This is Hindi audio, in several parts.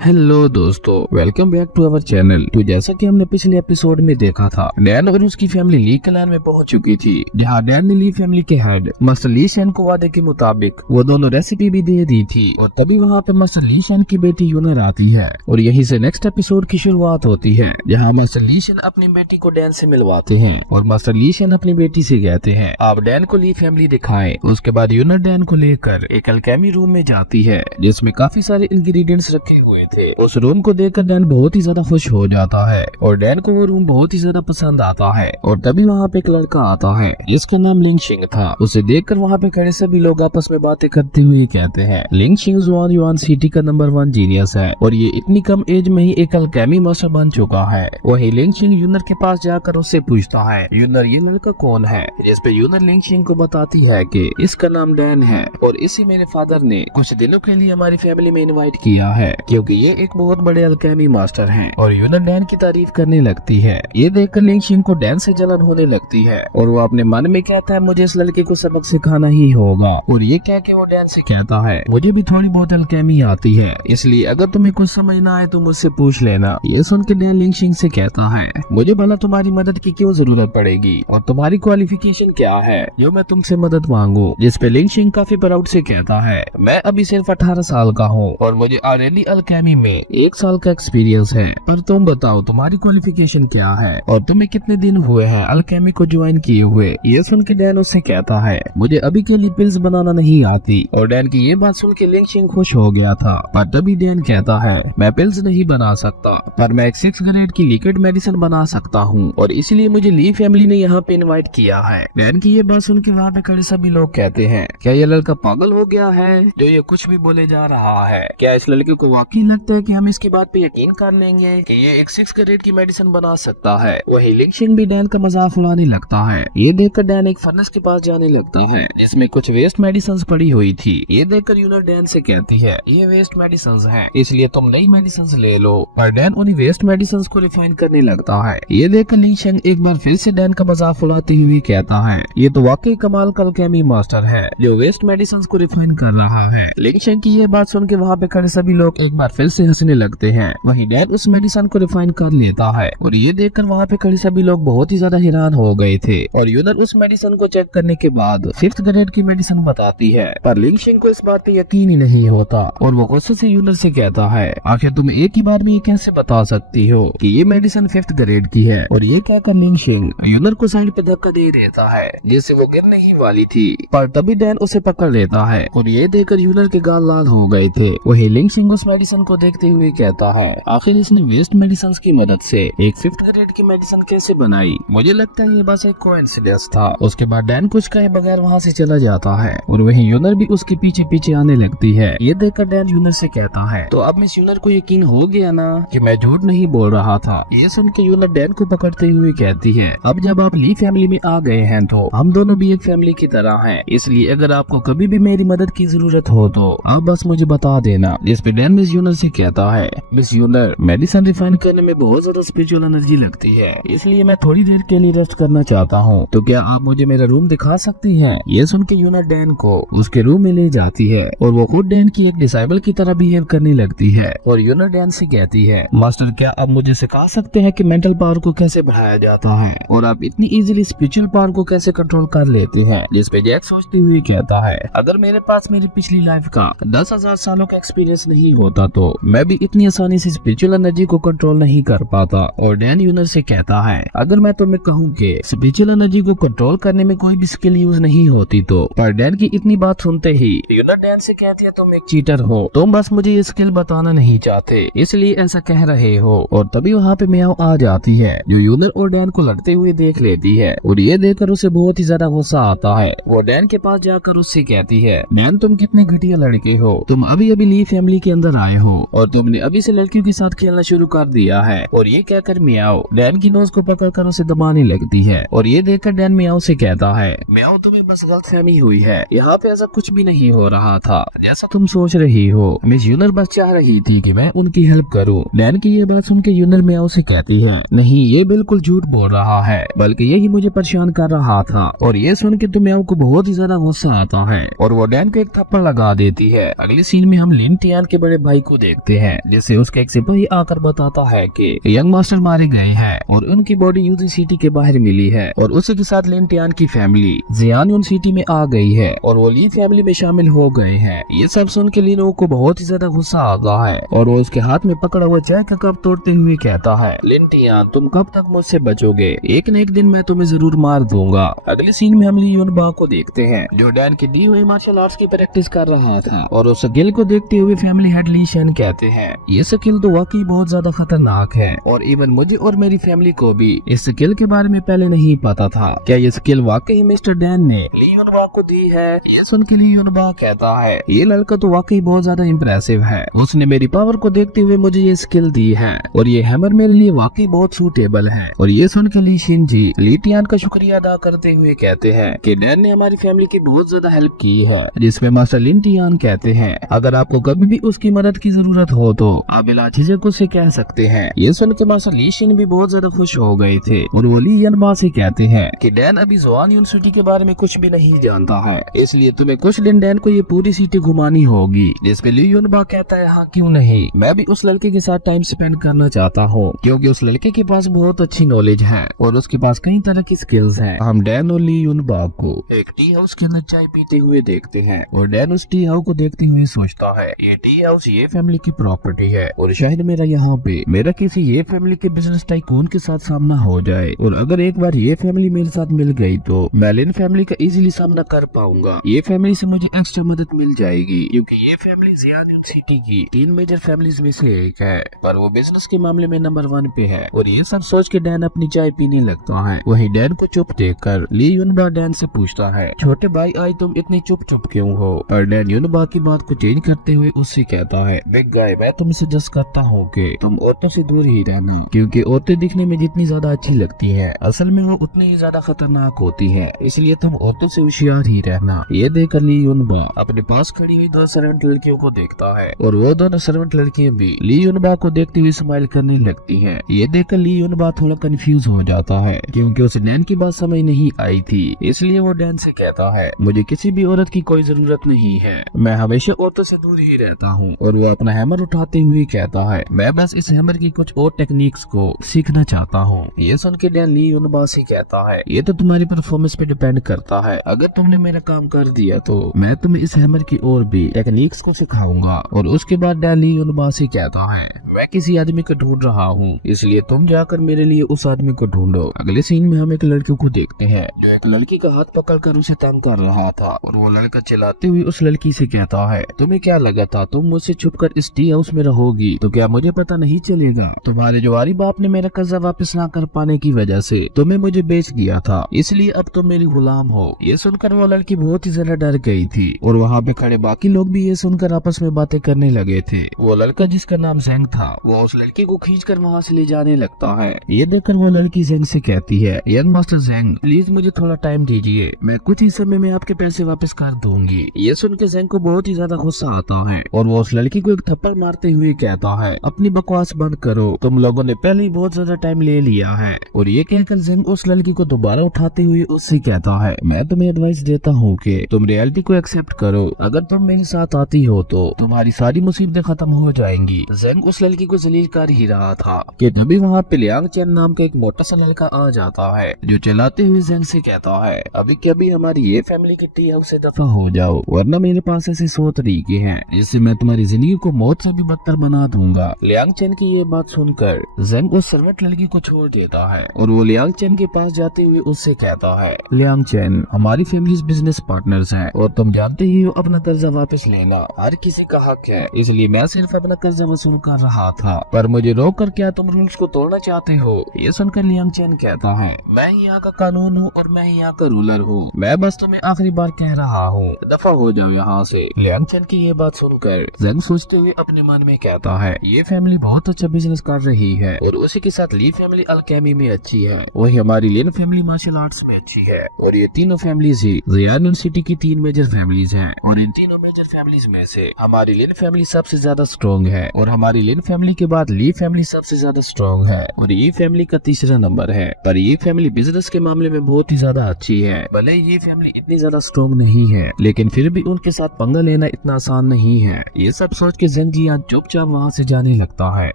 हेलो दोस्तों, welcome back to our channel. तो जैसा कि हमने पिछले एपिसोड में देखा था, डैन और उसकी फैमिली ली क्लैन में पहुंच चुकी थी, जहां डैन ने ली फैमिली के हेड मास्टर ली शैन को वादे के मुताबिक वो दोनों रेसिपी भी दे दी थी। और तभी वहां पे मास्टर ली शैन की बेटी यूनर आती है और यहीं से नेक्स्ट एपिसोड की शुरुआत होती है, जहाँ मास्टर ली शैन अपनी बेटी को डैन से मिलवाते हैं और मास्टर ली शैन अपनी बेटी से कहते हैं आप डैन को ली फैमिली दिखाएं। उसके बाद यूनर डैन को लेकर एक अल्केमी रूम में जाती है, जिसमें काफी सारे इंग्रेडिएंट्स रखे हुए थे। उस रूम को देखकर डैन बहुत ही ज्यादा खुश हो जाता है और डैन को वो रूम बहुत ही ज्यादा पसंद आता है। और तभी वहाँ पे एक लड़का आता है जिसका नाम लिंग शिंग था। उसे देखकर वहाँ पे खड़े सभी लोग आपस में बातें करते हुए कहते हैं लिंग शिंग जुआन युआन सिटी का नंबर 1 जीनियस है और ये इतनी कम एज में ही एक अल्केमी मास्टर बन चुका है। वही लिंग शिंग यूनर के पास जाकर उससे पूछता है यूनर ये लड़का कौन है, जिस पे यूनर लिंग शिंग को बताती है कि इसका नाम डैन है और इसी मेरे फादर ने कुछ दिनों के लिए हमारी फैमिली में इनवाइट किया है, क्योंकि ये एक बहुत बड़े अल्केमी मास्टर हैं। और यूनर डैन की तारीफ करने लगती है। ये देखकर लिंग शिंग को डैन से जलन होने लगती है और वो अपने मन में कहता है मुझे इस लड़के को सबक सिखाना ही होगा। और ये कह के वो डैन से कहता है मुझे भी थोड़ी बहुत अल्केमी आती है, इसलिए अगर तुम्हें कुछ समझ ना आए तो मुझसे पूछ लेना। ये सुन के डैन लिंग शिंग से कहता है मुझे भला तुम्हारी मदद की क्यों जरूरत पड़ेगी और तुम्हारी क्वालिफिकेशन क्या है जो मैं तुमसे मदद मांगू। जिस पे लिंग शिंग काफी प्राउड से कहता है मैं अभी सिर्फ 18 साल का हूँ और मुझे ऑलरेडी अल्केमी में 1 साल का एक्सपीरियंस है, पर तुम बताओ तुम्हारी क्वालिफिकेशन क्या है और तुम्हें कितने दिन हुए हैं अल्केमी को ज्वाइन किए हुए। ये सुन के डैन उससे कहता है मुझे अभी के लिए पिल्स बनाना नहीं आती। और डैन की ये बात सुन के लिंग शिंग खुश हो गया था, पर तभी डैन कहता है मैं पिल्स नहीं बना सकता, पर मैं एक 6th ग्रेड की लिक्विड मेडिसिन बना सकता हूँ और इसलिए मुझे ली फैमिली ने यहाँ पे इन्वाइट किया है। डैन की ये बात सुन के वहाँ पे खड़े सभी लोग कहते हैं क्या ये लड़का पागल हो गया है जो ये कुछ भी बोले जा रहा है। क्या इस लड़के को वाकई लगता है कि हम इसकी बात पे यकीन कर लेंगे कि ये एक 6th ग्रेड की मेडिसिन बना सकता है। वही लिंग शिंग भी डैन का मजाक उड़ाने लगता है। ये देखकर डैन एक फर्नेस के पास जाने लगता है जिसमें कुछ वेस्ट मेडिसिन पड़ी हुई थी। ये देखकर यूनर डैन से कहती है ये वेस्ट मेडिसिन है, इसलिए तुम नई मेडिसिन ले लो। पर डैन उन्हीं वेस्ट मेडिसिन को रिफाइन करने लगता है। ये देखकर लिंग शिंग एक बार फिर से डैन का मजाक उड़ाते हुए कहता है ये तो वाकई कमाल का अल्केमी मास्टर है जो वेस्ट मेडिसिन को रिफाइन कर रहा है। लिंग शिंग की ये बात सुन के वहाँ पे खड़े सभी लोग एक बार फिर से हंसने लगते हैं। वहीं डैन उस मेडिसिन को रिफाइन कर लेता है और ये देखकर वहाँ पे खड़े सभी लोग बहुत ही ज्यादा हैरान हो गए थे। और यूनर उस मेडिसिन को चेक करने के बाद 5th ग्रेड की मेडिसिन बताती है, पर लिंग शिंग को इस बात पे यकीन ही नहीं होता और वो गुस्से से यूनर से कहता है आखिर तुम एक ही बार में ये कैसे बता सकती हो कि ये मेडिसिन 5th ग्रेड की है। और ये कहकर लिंग शिंग यूनर को साइड पे धक्का दे देता है जिससे वो गिरने ही वाली थी, पर तभी डैन उसे पकड़ लेता है और ये देखकर यूनर के गाल लाल हो गए थे। वही लिंग शिंग उस मेडिसिन को देखते हुए कहता है आखिर इसने वेस्ट मेडिसिन की मदद से एक 5th ग्रेड की मेडिसिन कैसे बनाई। मुझे लगता है ये बस एक कोइंसिडेंस था। उसके बाद डैन कुछ कहे बगैर वहाँ से चला जाता है और वहीं यूनर भी उसके पीछे पीछे आने लगती है। ये देखकर डैन यूनर से कहता है तो अब मिस यूनर को यकीन हो गया ना कि मैं झूठ नहीं बोल रहा था। ये सुन के यूनर डैन को पकड़ते हुए कहती है अब जब आप ली फैमिली में आ गए हैं तो हम दोनों भी एक फैमिली की तरह हैं, इसलिए अगर आपको कभी भी मेरी मदद की जरूरत हो तो आप बस मुझे बता देना। जिस पे डैन मिस यूनर से कहता है मिस यूनर मेडिसिन रिफाइन करने में बहुत ज्यादा स्पिरिचुअल एनर्जी लगती है, इसलिए मैं थोड़ी देर के लिए रेस्ट करना चाहता हूँ, तो क्या आप मुझे मेरा रूम दिखा सकती हैं। ये सुन के यूनर डैन को उसके रूम में ले जाती है और वो खुद डैन की एक डिसाइबल की तरह बिहेव करने लगती है। और यूनर डैन से कहती है मास्टर क्या आप मुझे सिखा सकते हैं कि मेंटल पावर को कैसे बढ़ाया जाता है और आप इतनी इजीली स्पिरिचुअल पावर को कैसे कंट्रोल कर लेते हैं। जिस पे जैक सोचते हुए कहता है अगर मेरे पास मेरी पिछली लाइफ का 10,000 सालों का एक्सपीरियंस नहीं होता तो मैं भी इतनी आसानी से स्पिरिचुअल एनर्जी को कंट्रोल नहीं कर पाता। और डैन यूनर से कहता है अगर मैं तुम्हें कहूँ कि स्पिरिचुअल एनर्जी को कंट्रोल करने में कोई भी स्किल यूज नहीं होती तो। पर डैन की इतनी बात सुनते ही यूनर डैन से कहती है तुम एक चीटर हो, तुम बस मुझे ये स्किल बताना नहीं चाहते इसलिए ऐसा कह रहे हो। और तभी वहाँ पे म्याओ आ जाती है जो यूनर और डैन को लड़ते हुए देख लेती है और ये देखकर उसे बहुत ही ज्यादा गुस्सा आता है। वो डैन के पास जाकर उससे कहती है डैन तुम कितने घटिया लड़के हो, तुम अभी अभी ली फैमिली के अंदर आए हो और तुमने अभी से लड़कियों के साथ खेलना शुरू कर दिया है। और ये कहकर म्याओ डैन की नोज को पकड़कर उसे दबाने लगती है और ये देखकर डैन म्याओ से कहता है म्याओ तुम्हें बस गलतफहमी हुई है, यहाँ पे ऐसा कुछ भी नहीं हो रहा था जैसा तुम सोच रही हो। मिस यूनर बस चाह रही थी कि मैं उनकी हेल्प करूँ। डैन की ये बात सुन के यूनर म्याओ से कहती है नहीं ये बिल्कुल झूठ बोल रहा है, बल्कि यही मुझे परेशान कर रहा था। और ये सुन के तो म्याओ को बहुत ही ज्यादा गुस्सा आता है और वो डैन को एक थप्पड़ लगा देती है। अगली सीन में हम लिन टियान के बड़े भाई को देखते हैं, जिससे उसका एक सिपाही आकर बताता है कि यंग मास्टर मारे गए हैं और उनकी बॉडी यूजी सिटी के बाहर मिली है और उसी के साथ लिन टियान की फैमिली जियान यून सिटी में आ गई है और वो ली फैमिली में शामिल हो गए हैं। ये सब सुन के लिनो को बहुत ही ज्यादा गुस्सा आता है और वो उसके हाथ में पकड़ा हुआ चाय का कप तोड़ते हुए कहता है, लिन टियान तुम कब तक मुझसे बचोगे, एक न एक दिन मैं तुम्हें जरूर मार दूंगा। अगले सीन में हम ली यून बा को देखते हैं जो डैन की दी हुई मार्शल आर्ट्स की प्रैक्टिस कर रहा था और उस स्किल को देखते हुए फैमिली हेड ली शेन कहते हैं, ये स्किल तो वाकई बहुत ज्यादा खतरनाक है और इवन मुझे और मेरी फैमिली को भी इस स्किल के बारे में पहले नहीं पता था। क्या ये स्किल वाकई मिस्टर डैन ने ली यून बा को दी है? ये सुन के ली यून बा कहता है, ये लड़का तो वाकई बहुत ज्यादा इम्प्रेसिव है, उसने मेरी पावर को देखते हुए मुझे ये स्किल दी है और ये हैमर मेरे लिए वाकई बहुत सूटेबल है। और ये सुन के ली शिन जी ली टियान का शुक्रिया अदा करते हुए कहते हैं कि डैन ने हमारी फैमिली की बहुत ज्यादा हेल्प की है। जिसमें मास्टर लिन टियान कहते हैं, अगर आपको कभी भी उसकी मदद की जरूरत हो तो आप बिला झिझक उससे कह सकते हैं। ये सुन के मास्टर ली शिन भी बहुत ज्यादा खुश हो गए थे और वो ली यन बा से कहते हैं कि डैन अभी जुआन यूनिवर्सिटी के बारे में कुछ भी नहीं जानता है, इसलिए तुम्हें कुछ दिन डैन को ये पूरी सिटी घुमानी होगी। जिसपे ली यून बा कहता है, हाँ क्यों नहीं, मैं भी उस लड़के के साथ टाइम स्पेंड करना चाहता हूँ क्योंकि उस लड़के के पास बहुत अच्छी नॉलेज है और उसके पास कई तरह की स्किल्स हैं। हम डैन और ली यून बा को एक टी हाउस के अंदर चाय पीते हुए देखते हैं और डैन उस टी हाउस को देखते हुए सोचता है, ये टी हाउस ये फैमिली की प्रॉपर्टी है और शायद मेरा किसी ये फैमिली के बिजनेस टाइकून के साथ सामना हो जाए और अगर एक बार ये फैमिली मेरे साथ मिल गई तो मैं लिन फैमिली का इजीली सामना कर पाऊंगा। ये फैमिली से मुझे एक्स्ट्रा मदद मिल जाएगी क्योंकि ये फैमिली जियान यून सिटी की 3 मेजर फैमिलीज में से एक है, पर वो बिजनेस के मामले में नंबर 1 पे है। और ये सब सोच के डैन अपनी चाय पीने लगता है। वहीं डैन को चुप देखकर ली यूनबा डैन से पूछता है, छोटे भाई आज तुम इतने चुप क्यों हो? और डैन यूनबा की बात को चेंज करते हुए उससे कहता है, बिग गाय मैं तुमसे जस्ट करता हूँ कि तुम औरतों से दूर ही रहना क्योंकि औरतें दिखने में जितनी ज्यादा अच्छी लगती है असल में वो उतनी ही ज्यादा खतरनाक होती है, इसलिए तुम औरतों से होशियार ही रहना। ये देखकर ली यूनबा अपने पास खड़ी हुई 2 सर्वेंट लड़कियों को देखता है और वो दोनों सर्वेंट लड़कियां भी ली यूनबा को देखते हुए स्माइल करने लगती हैं। ये देखकर ली यूनबा थोड़ा कंफ्यूज हो जाता है क्योंकि उसे डैन की बात समझ नहीं आई थी, इसलिए वो डैन से कहता है, मुझे किसी भी औरत की कोई जरूरत नहीं है, मैं हमेशा औरतों से दूर ही रहता हूँ। और वो अपना हैमर उठाते हुए कहता है, मैं बस इस हैमर की कुछ और टेक्निक्स को सीखना चाहता हूँ। ये सुन के डैन ली यूनबा से कहता है, ये तो तुम्हारी परफॉर्मेंस पे डिपेंड करता है, अगर तुमने मेरा काम कर दिया तो मैं तुम्हें इस हैमर की और भी टेक्निक्स को सिखाऊंगा। और उसके बाद डैन ली यूनबा से कहता है, मैं किसी आदमी को ढूंढ रहा हूँ, इसलिए तुम जाकर मेरे लिए उस आदमी को ढूंढो। अगले सीन में हम एक लड़के को देखते हैं जो एक लड़की का हाथ पकड़कर उसे तंग कर रहा था और वो लड़का चिल्लाते हुए उस लड़की से कहता है, तुम्हें क्या लगा था तुम मुझसे छुपकर इस टी हाउस में रहोगी तो क्या मुझे पता नहीं चलेगा? तुम्हारे जवारी बाप ने मेरा कर्जा वापस ना कर पाने की वजह से तुम्हें मुझे बेच दिया था, इसलिए अब तुम मेरी गुलाम हो। ये सुनकर वो लड़की बहुत ही ज्यादा डर गई थी और वहाँ पे खड़े बाकी लोग भी ये सुनकर आपस में बातें करने लगे थे। वो लड़का जिसका नाम जेंग था वो उस लड़की को खींचकर वहाँ से ले जाने लगता है। ये देखकर वो लड़की जेंग से कहती है, यंग मास्टर जेंग प्लीज मुझे थोड़ा टाइम दीजिए, मैं कुछ ही समय में आपके पैसे वापस कर दूंगी। ये सुनकर जेंग को बहुत ही ज्यादा गुस्सा आता है और वो उस लड़की को एक थप्पड़ मारते हुए कहता है, अपनी बकवास बंद करो, तुम लोगों ने पहले ही बहुत ज्यादा टाइम ले लिया है। और ये कहकर जेंग उस लड़की को दोबारा उठाते हुए उससे कहता है, मैं तुम्हें एडवाइस देता हूँ कि तुम रियलिटी को एक्सेप्ट करो, अगर तुम मेरे साथ आती हो तो तुम्हारी सारी मुसीबतें खत्म हो जाएंगी। जेंग उस लड़की को जलील कर ही रहा था कि तभी वहाँ पे लियांग चैन नाम का एक मोटा सा लड़का आ जाता है जो चलाते हुए जेंग से कहता है, अभी कभी हमारी ये फैमिली की टी हाउस से दफा हो जाओ वरना मेरे पास ऐसे 100 तरीके हैं जिससे मैं तुम्हारी जिंदगी को मौत से भी बदतर बना दूंगा। लियांग चैन की ये बात सुनकर जेंग उस सर्वेंट लड़की को छोड़ देता है और वो लियांग चैन के पास जाते हुए उससे कहता है, लियांग चैन हमारी फैमिली बिजनेस पार्टनर्स हैं और तुम जानते ही हो अपना कर्जा वापस लेना हर किसी का हक है, इसलिए मैं सिर्फ अपना कर्जा वसूल कर रहा था, पर मुझे रोक कर क्या तुम रूल्स को तोड़ना चाहते हो? ये सुनकर लियांग चैन कहता है, मैं ही यहाँ का कानून हूँ और मैं ही यहाँ का रूलर हूँ, मैं बस तुम्हें आखिरी बार कह रहा हूँ, दफा हो जाओ यहाँ से। लियांग चैन की ये बात सुनकर जेंग सोचते हुए अपने मन में कहता है, ये फैमिली बहुत अच्छा बिजनेस कर रही है और उसी के साथ ली फैमिली अल्केमी में अच्छी है, वही हमारी लिन फैमिली मार्शल आर्ट्स में अच्छी है और ये तीनों फैमिलीज ही जियान यून सिटी की 3 मेजर फैमिलीज हैं और इन तीनों मेजर फैमिलीज में से हमारी लिन फैमिली सबसे ज्यादा स्ट्रॉन्ग है और हमारी लिन फैमिली के बाद ली फैमिली सबसे ज्यादा स्ट्रॉन्ग है और ये फैमिली का तीसरा नंबर है, पर ये फैमिली बिजनेस के मामले में बहुत ही ज्यादा अच्छी है। भले ये फैमिली इतनी ज्यादा स्ट्रॉन्ग नहीं है लेकिन फिर भी उनके साथ पंगा लेना इतना आसान नहीं है। ये सब सोच के जंग जियान चुपचाप वहाँ से जाने लगता है।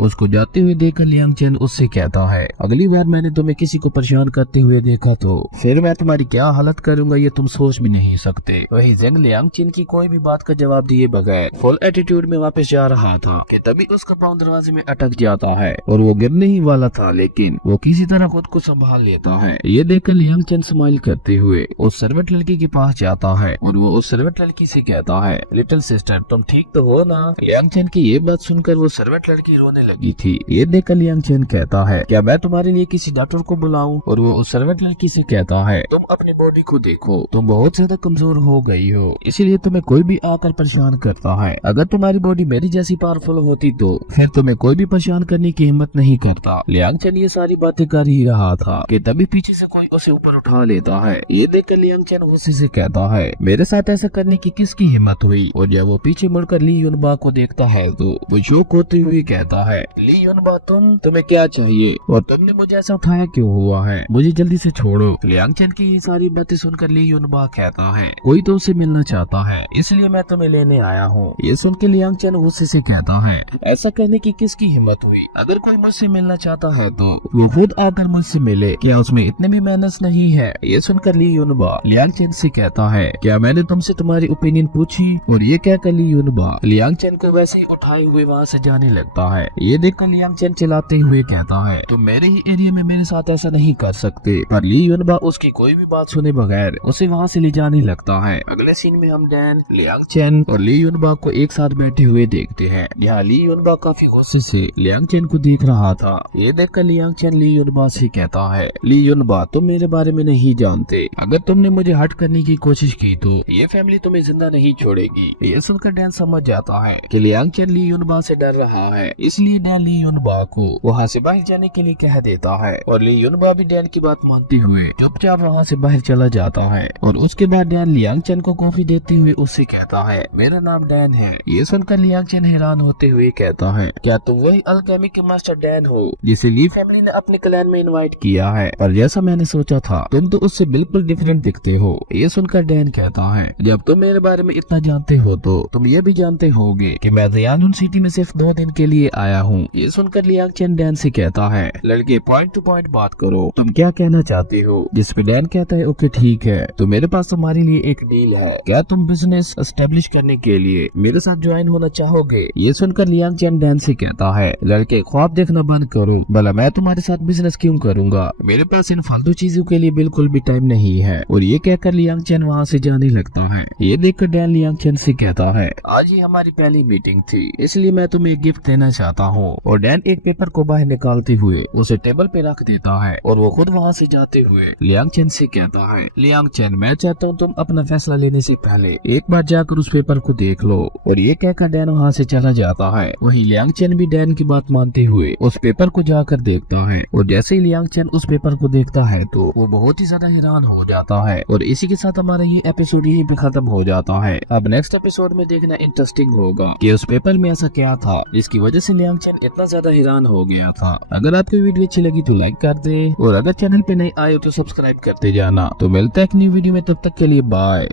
उसको जाते हुए देखकर लियांग चैन उससे कहता है, अगली बार मैंने तुम्हें किसी को परेशान करते हुए देखा तो फिर मैं तुम्हारी क्या हालत करूंगा ये तुम सोच भी नहीं सकते। वही जंग लियांग चैन की कोई भी बात का जवाब दिए बगैर फुल एटीट्यूड में वापस जा रहा था कि तभी उसका पाँव दरवाजे में अटक जाता है और वो गिरने ही वाला था, लेकिन वो किसी तरह खुद को संभाल लेता है। ये देखकर लियांग चैन स्माइल करते हुए उस सर्वेंट लड़की के पास जाता है और वो उस सर्वेंट लड़की से कहता है, लिटिल सिस्टर तुम ठीक तो हो ना। लियांग चैन की ये बात सुनकर वो सर्वेंट लड़की रोने लगी थी। ये देखकर लियांग चैन कहता है, क्या मैं तुम्हारे लिए किसी डॉक्टर को बुलाऊं? और वो उस सर्वेंट लड़की से कहता है, तुम अपनी बॉडी को देखो, तुम बहुत ज्यादा कमजोर हो गई हो, इसीलिए तुम्हें कोई भी आकर परेशान करता है। अगर तुम्हारी बॉडी मेरी जैसी पावरफुल होती तो फिर तुम्हें कोई भी परेशान करने की हिम्मत नहीं करता। लियांग चैन ये सारी बातें कर ही रहा था कि तभी पीछे से कोई उसे ऊपर उठा लेता है। ये देखकर लियांग चैन गुस्से से कहता है, मेरे साथ ऐसा करने की किसकी हिम्मत हुई? और जब वो पीछे मुड़कर ली युनबा को देखता है तो वो शौक होते हुए कहता है, ली युनबा तुम्हें क्या चाहिए और तुमने मुझे ऐसा उठाया क्यों हुआ है? मुझे जल्दी से छोड़ो। लियांग चैन की ये सारी बातें सुनकर ली युनबा कहता है, कोई तो उसे मिलना चाहता है इसलिए मैं तुम्हें लेने आया हूँ। ये सुन के लियांग चैन गुस्से से कहता है, ऐसा करने की किसकी हिम्मत हुई? अगर कोई मुझसे मिलना चाहता है तो वो खुद आकर मुझसे मिले, क्या उसमें इतने भी मेहनत नहीं है? ये सुनकर ली युनबा लियांग चैन से कहता है, क्या मैंने तुमसे तुम्हारी ओपिनियन पूछी? और ये कहकर ली युनबा लियांग चैन को वैसे ही उठाए हुए वहाँ से जाने लगता है। ये देखकर लियांग चैन चिल्लाते हुए कहता है, तुम मेरे ही एरिया में मेरे साथ ऐसा नहीं कर सकते। पर ली युनबा उसकी कोई भी बात सुने बगैर उसे वहाँ से ले जाने लगता है। अगले सीन में हम डैन, लियांग चैन और ली युनबा को एक साथ बैठे हुए देखते हैं। यहाँ ली युनबा काफी गुस्से से लियांग चैन को देख रहा था। ये देखकर लियांग चैन ली युनबा से कहता है, ली युनबा तुम मेरे बारे में नहीं जानते, अगर तुमने मुझे हट करने की कोशिश की तो ये फैमिली तुम्हें जिंदा नहीं छोड़ेगी। ये सुनकर डैन समझ जाता है कि लियांग चैन ली युनबा से डर रहा है, इसलिए डैन ली युनबा को वहाँ से बाहर जाने के लिए कह देता है और ली युनबा भी डैन की बात मानते हुए चुपचाप वहाँ से बाहर चला जाता है। और उसके बाद डैन लियांग चैन को कॉफी देते हुए उससे कहता है, मेरा नाम डैन है। ये सुनकर लियांग चैन हैरान होते हुए कहता है, क्या तुम वही अल्केमी के मास्टर डैन हो जिसे ली फैमिली ने अपने क्लैन में इनवाइट किया है? पर जैसा मैंने सोचा था तुम तो उससे बिल्कुल डिफरेंट दिखते हो। ये सुनकर डैन कहता है, जब तुम मेरे बारे में इतना जानते हो तो तुम ये भी जानते होगे कि मैं जियानुन सिटी में सिर्फ 2 दिन के लिए आया हूँ। ये सुनकर लियांग चैन डैन से कहता है, लड़के पॉइंट टू पॉइंट बात करो, तुम क्या कहना चाहते हो? जिस पे डैन कहता है, ओके ठीक है, तो मेरे पास तुम्हारे लिए एक डील है, क्या तुम बिजनेस एस्टेब्लिश करने के लिए मेरे साथ ज्वाइन होना चाहोगे? ये सुनकर लियांग चैन डैन से कहता है, लड़के ख्वाब देखना बंद करो, भला मैं तुम्हारे साथ बिजनेस क्यों करूंगा? मेरे पास इन फालतू चीजों के लिए बिल्कुल भी टाइम नहीं है। और ये कहकर लियांग चैन वहाँ से जाने लगता है। ये देखकर डैन लियांग चैन से कहता है, आज ही हमारी पहली मीटिंग थी, इसलिए मैं तुम्हें एक गिफ्ट देना चाहता हूँ। और डैन एक पेपर को बाहर निकालते हुए उसे टेबल पे रख देता है और वो खुद वहाँ से जाते हुए लियांग चैन से कहता है, लियांग चैन मैं चाहता हूँ तुम अपना फैसला लेने से पहले एक बार जाकर उस पेपर को देख लो। और ये कहकर डैन वहाँ से चला जाता है। वहीं लियांग चैन भी डैन की बात मानते हुए उस पेपर को जाकर देखता है। और जैसे ही लियांग चैन उस पेपर को देखता है तो वो बहुत ही ज्यादा हैरान हो जाता है। और इसी के साथ हमारा ये एपिसोड यहीं पे खत्म हो जाता है। अब नेक्स्ट एपिसोड में देखना इंटरेस्टिंग होगा कि उस पेपर में ऐसा क्या था जिसकी वजह से लियांग चैन इतना ज्यादा हैरान हो गया था। अगर आपको वीडियो अच्छी लगी तो लाइक कर दे और अगर चैनल पे नए आए हो तो सब्सक्राइब करते जाना। तो मिलता है एक न्यू वीडियो में, तब तक के लिए बाय।